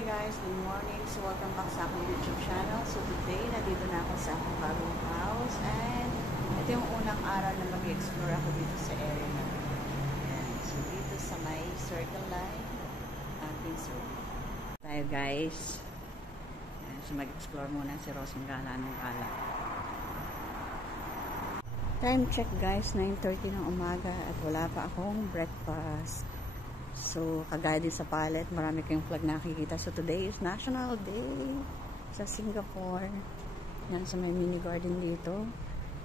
Hi guys, good morning. So welcome back sa aking YouTube channel. So today, nandito na ako sa aking bagong house and ito yung unang araw na mag-explore ako dito sa area na ito. Ayan. So dito sa may Circle Line, Kings Road. Tayo guys. Ayan. So mag-explore muna si Roseng Gala ng Gala. Time check guys, 9:30 ng umaga at wala pa akong breakfast. So, kagaya din sa palette, marami kayong flag nakikita. So, today is National Day sa Singapore. Yan, sa may mini garden dito.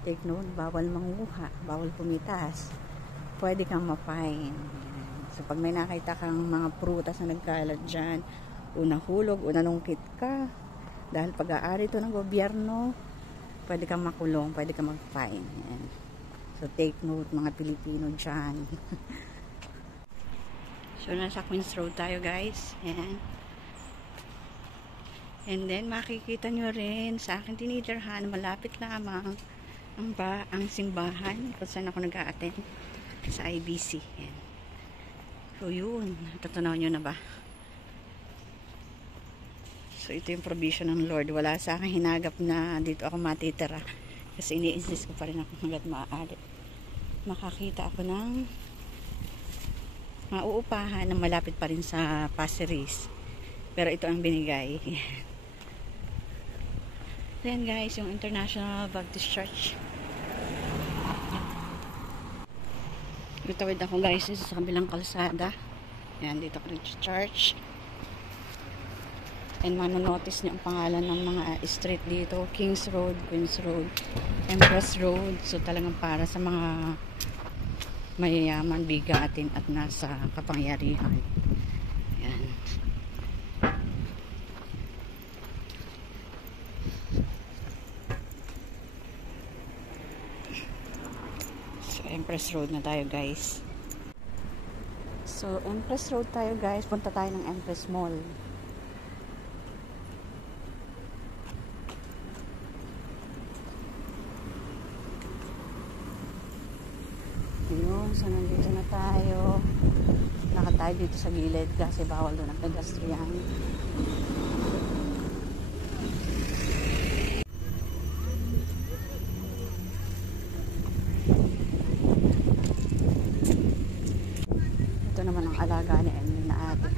Take note, bawal manguha, bawal pumitas. Pwede kang ma-fine. So, pag may nakita kang mga prutas na nagkalat dyan, una hulog, una nungkit ka. Dahil pag-aari ito ng gobyerno, pwede kang makulong, pwede kang mag-fine. Yan. So, take note, mga Pilipino dyan. So, nasa Queens Road tayo guys. Ayan. And then, makikita nyo rin sa aking tinitirhan, malapit lamang ang simbahan kung saan ako nag-a-attend sa IBC. Ayan. So, yun. Natutunaw nyo na ba? So, ito yung provision ng Lord. Wala sa akin hinagap na dito ako matitira. Kasi ini-insist ko pa rin ako hanggat maaari. Makakita ako ng mauupahan na malapit pa rin sa Pasir Ris. Pero ito ang binigay. Then guys, yung International Baptist Church. Itawid ako guys sa kabilang kalsada. Yan, dito ako nag-church. And manonotice niyo ang pangalan ng mga street dito. Kings Road, Queens Road, Empress Road. So talagang para sa mga mayayaman, bigatin at nasa kapangyarihan. Yan. So, Empress Road na tayo guys. So, Empress Road tayo guys. Punta tayo ng Empress Mall. Yun, so nandito na tayo. Lakad tayo dito sa gilid kasi bawal doon ang pedestrian. Ito naman ang alaga ni Emily na ate.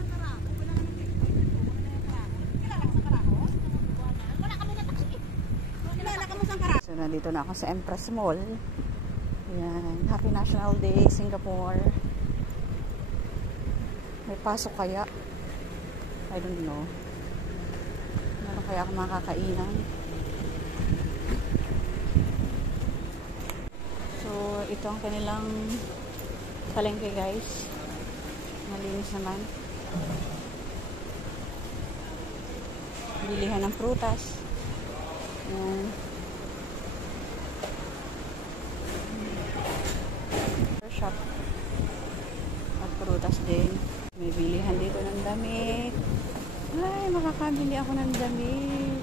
So nandito na ako sa Empress Mall. Yan. Happy National Day, Singapore. May pasok kaya? I don't know. Meron kaya akong makakainan? So, ito ang kanilang palengke guys. Malinis naman. Bilihan ng prutas. Yan. Shop at prutas din. May bilihan dito ng damit. Ay, makakabili ako ng damit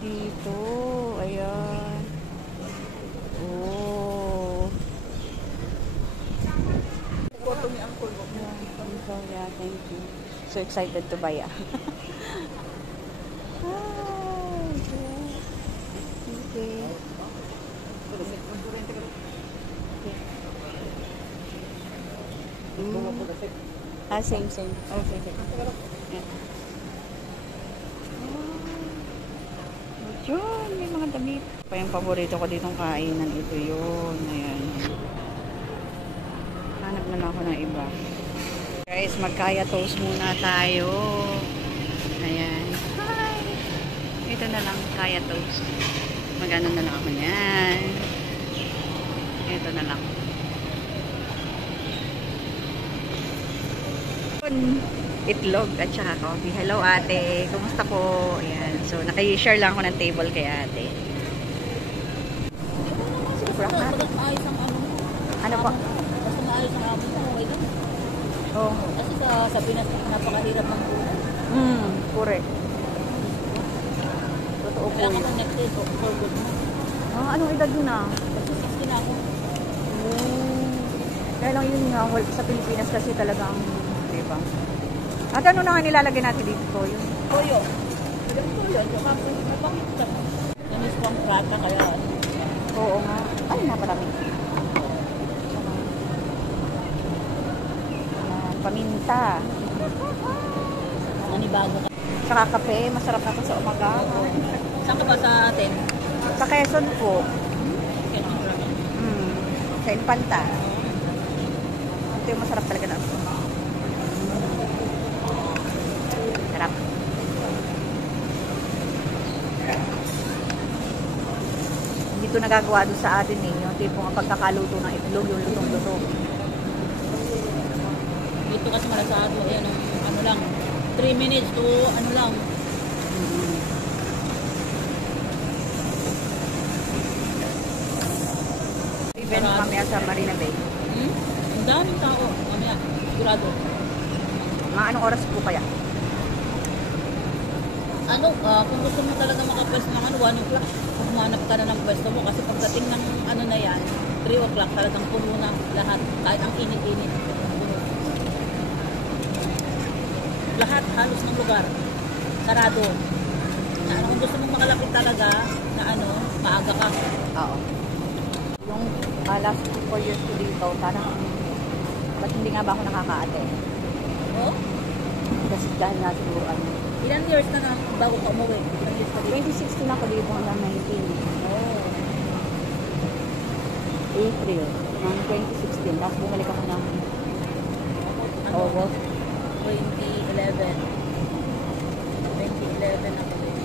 dito. Ayan. Oh. Yeah, thank you. So excited to buy. Okay. Same. Okay. Yeah. Yun, may mga damit. Pa yung paborito ko ditong kainan. Ito yun. Ayan. Hanap na lang ako ng iba. Guys, magkaya toast muna tayo. Ayan. Hi! Ito na lang, kaya toast. Magano na lang ako niyan. Ito na lang. Itlog at saka coffee. Hello ate, kumusta po? Ayan. So naka-share lang ako ng table kay ate. Ano po? Kasi maayos ang amo mo, okay lang. Oh. Kasi sa Pinas, napakahirap ng buhay. Correct. Totoo po Kaya yun. ako nag-take for good mo. Anong edad yun ah? Kasi 16 ako. Kaya lang yun nga, sa Pilipinas kasi talagang, diba? At ano na nga nilalagay natin dito po yun? Toyo. Yung toyo, ito kapag mapangit ka. Nanis pang prata kaya. Oo nga. Ay, naparami. Paminta. Nanibago ka. Saka kape. Masarap na ito sa umaga. Saan ka ba sa atin? Sa Quezon po. Kaya nang marami. Sa Infanta. Ito yung masarap talaga na ito. Sarap. Hindi ito nagagawa doon sa atin eh. Yung tipong ang pagkakaluto ng itlog, yung lutong-lutong. Dito kasi malasado. Ayan, ano lang. 3 minutes to ano lang. Even mamaya sa Marina Bay. Ang daming tao. Mamaya, sigurado. Mga anong oras po kaya? Ano, kung gusto mo talaga makapwesto ng 1 o'clock, humanap ka na ng pwesto mo kasi pagdating ng ano na yan, 3 o'clock talagang puno na lahat. Kahit ang init-init. Puno. Lahat, halos ng lugar. Sarado. Na ano, kung gusto mo makalapit talaga, na ano, maaga ka. Oo. Yung last 4 years ko dito, parang ba't hindi nga ba ako nakaka-attend? Oh? Kasi dahil nga siguro ano. Ilan years na bago ka umuwi? Ilan years ka dito? 2016 ako dito hanggang 19. Oh. April ng 2016. Tapos bumalik ako ng Ano? August. 2011 ako din.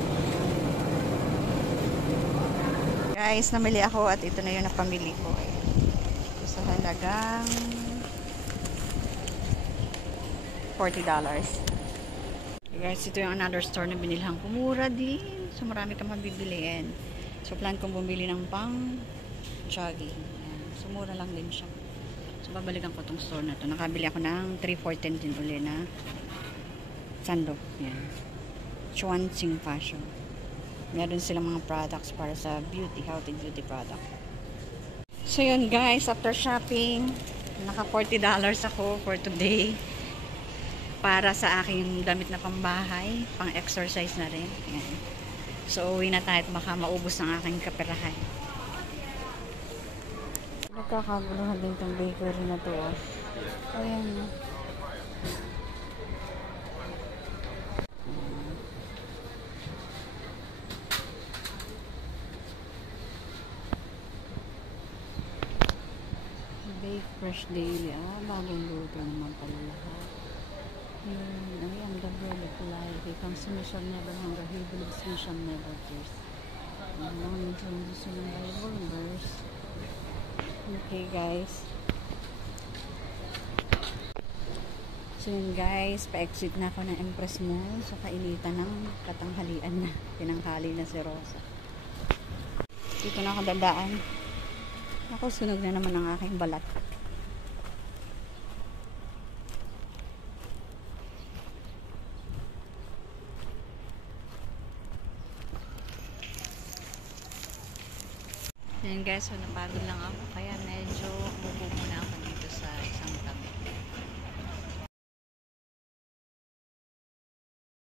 Guys, namili ako at ito na yung napamili ko. Sa halagang $40. Guys, ito yung another store na binilhan ko. Mura din. So, marami kang mabibiliin. So, plan kong bumili ng pang jogging. Ayan. So, mura lang din siya. So, babalikan ko tong store na to. Nakabili ako ng 3-4-10 din uli na sando. Ayan. Chuanqing Fashion. Meron silang mga products para sa beauty, healthy beauty product. So, yun guys. After shopping, naka $40 ako for today. Para sa aking damit na pambahay, pang exercise na rin. Ayan. So, uwi na tayo at baka maubos ang aking kaperahan. Nagkakaguluhan din itong bakery na to. Ayan. Bake Fresh Daily. Bagong luto naman pala lahat. I am the bread of life. He comes to me shall never hunger. He believes me shall never thirst. Ang gusto ng Bible verse. Okay guys. So yun guys, pa-exit na ako ng Empress Mall sa kainitan ng katanghalian na. Tinanghali na si Rosa. Dito na ako dadaan. Ako, sunog na naman ang aking balat. Yan guys, so napagod lang ako kaya medyo umupo muna ako